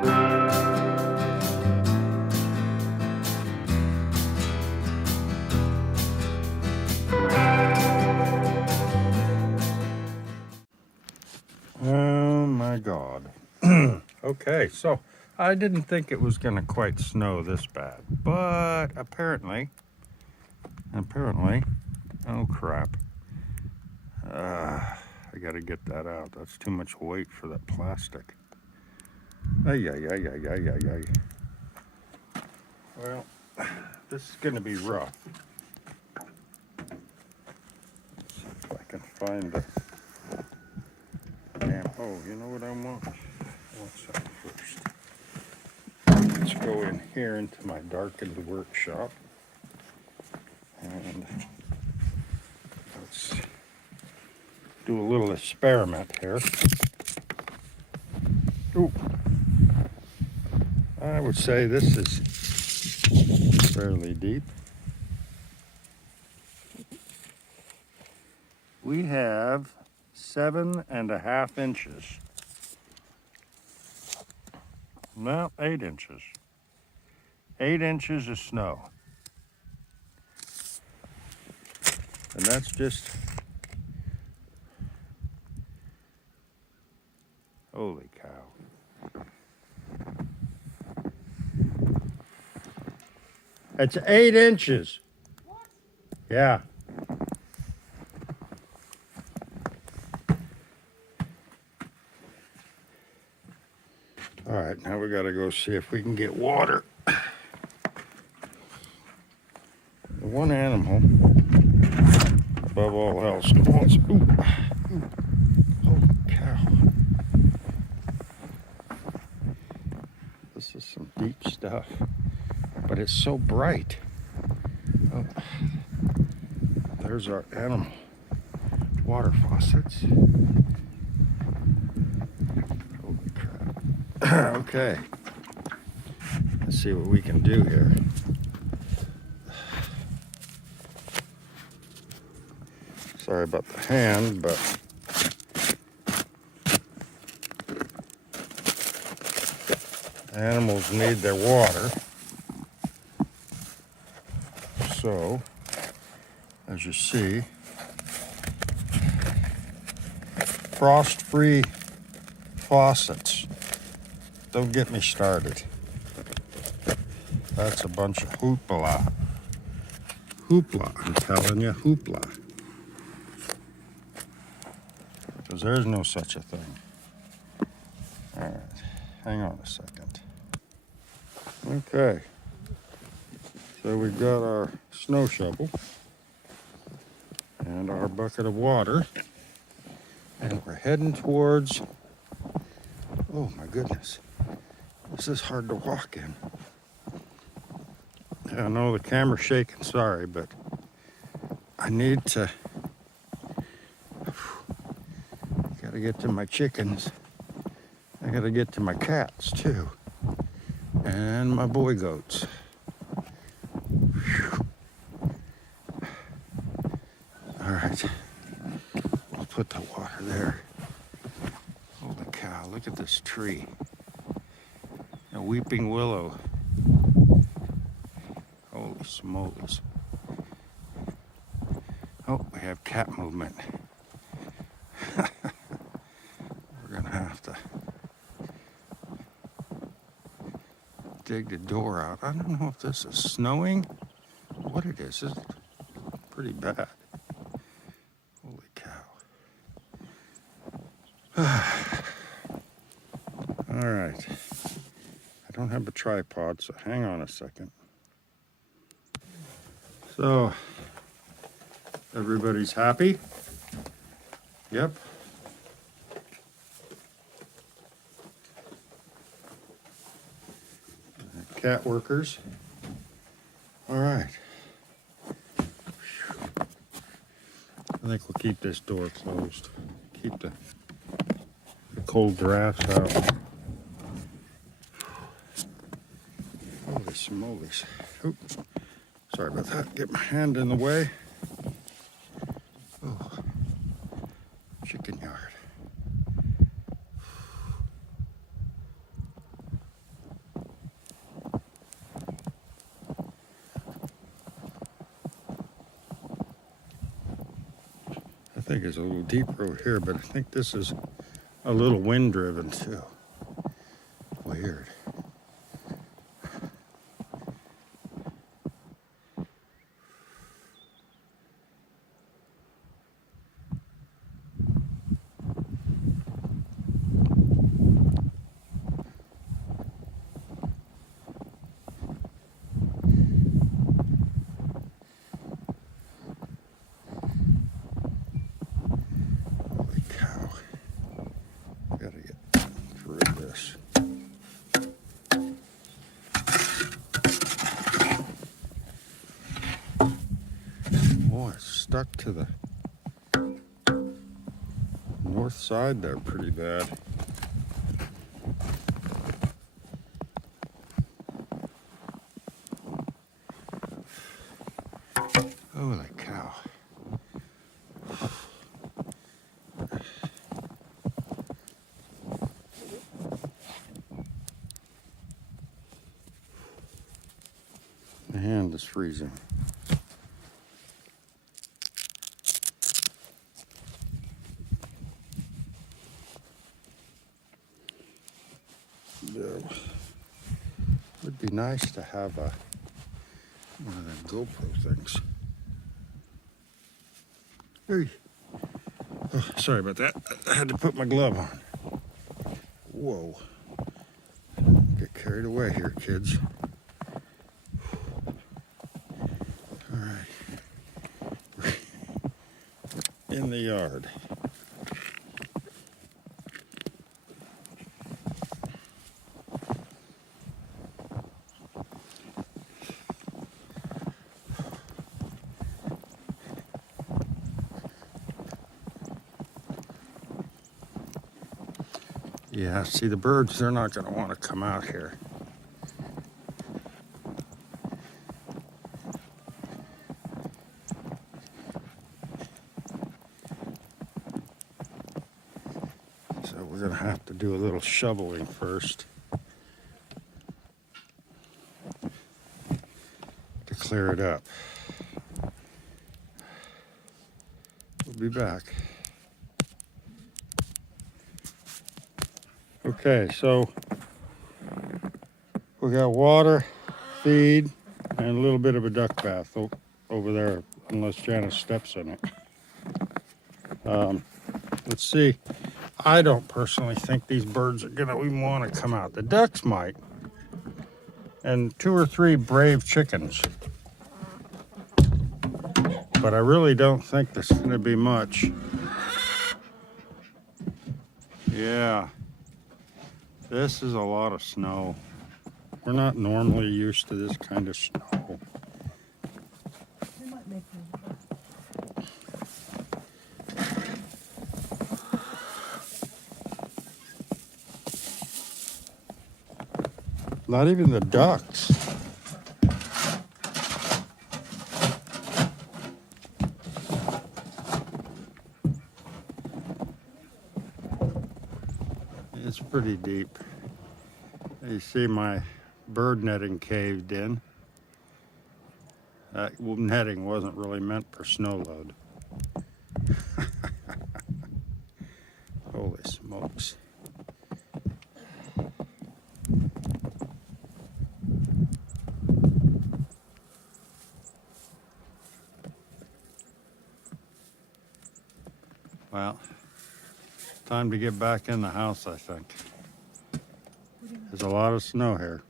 Oh my God. Okay, so I didn't think it was gonna quite snow this bad, but apparently, oh crap. I gotta get that out. That's too much weight for that plastic. Ay, ay, ay, ay, ay, ay, ay. Well, this is gonna be rough. Let's see if I can find the damn, oh, you know what I want? I want something first. Let's go in here into my darkened workshop. And let's do a little experiment here. Ooh. I would say this is fairly deep. We have 7.5 inches. No, 8 inches. 8 inches of snow. And that's just, holy cow. It's 8 inches. What? Yeah. All right, now we gotta go see if we can get water. The one animal, above all else, wants, ooh, holy cow. This is some deep stuff, but it's so bright. Oh, there's our animal water faucets. Holy crap. Okay, let's see what we can do here. Sorry about the hand, but animals need their water. So, as you see, frost-free faucets. Don't get me started. That's a bunch of hoopla. Hoopla, I'm telling you, hoopla. Because there's no such a thing. All right, hang on a second. Okay, so we've got our snow shovel and our bucket of water, and we're heading towards, oh my goodness, this is hard to walk in. Yeah, I know the camera's shaking, sorry, but I need to, gotta get to my chickens. I gotta get to my cats too, and my boy goats. Whew. All right, we'll put the water there. Holy cow, look at this tree. A weeping willow. Holy smokes. Oh, we have cat movement. We're gonna have to dig the door out. I don't know if this is snowing. What it is. It's pretty bad. Holy cow. All right. I don't have a tripod, so hang on a second. So, everybody's happy? Yep. Cat workers. All right. I think we'll keep this door closed. Keep the cold drafts out. Holy smolies. Oop. Sorry about that. Get my hand in the way. Oh. Chicken yard. think it's a little deeper over here, but I think this is a little wind driven too. Weird. Holy cow. Gotta get through this. Oh, it's stuck to the north side there pretty bad. Holy cow. My hand is freezing. Would be nice to have one of them GoPro things. Hey. Oh, sorry about that. I had to put my glove on. Whoa. Get carried away here, kids. All right. In the yard. Yeah, see the birds, they're not going to want to come out here. So we're going to have to do a little shoveling first to clear it up. We'll be back. Okay, so we got water, feed, and a little bit of a duck bath over there, unless Janice steps in it. Let's see. I don't personally think these birds are gonna even want to come out. The ducks might, and 2 or 3 brave chickens. But I really don't think there's gonna be much. Yeah. This is a lot of snow. We're not normally used to this kind of snow. Not even the ducks. It's pretty deep. You see my bird netting caved in. That netting wasn't really meant for snow load. Holy smokes. Well, time to get back in the house, I think. There's a lot of snow here.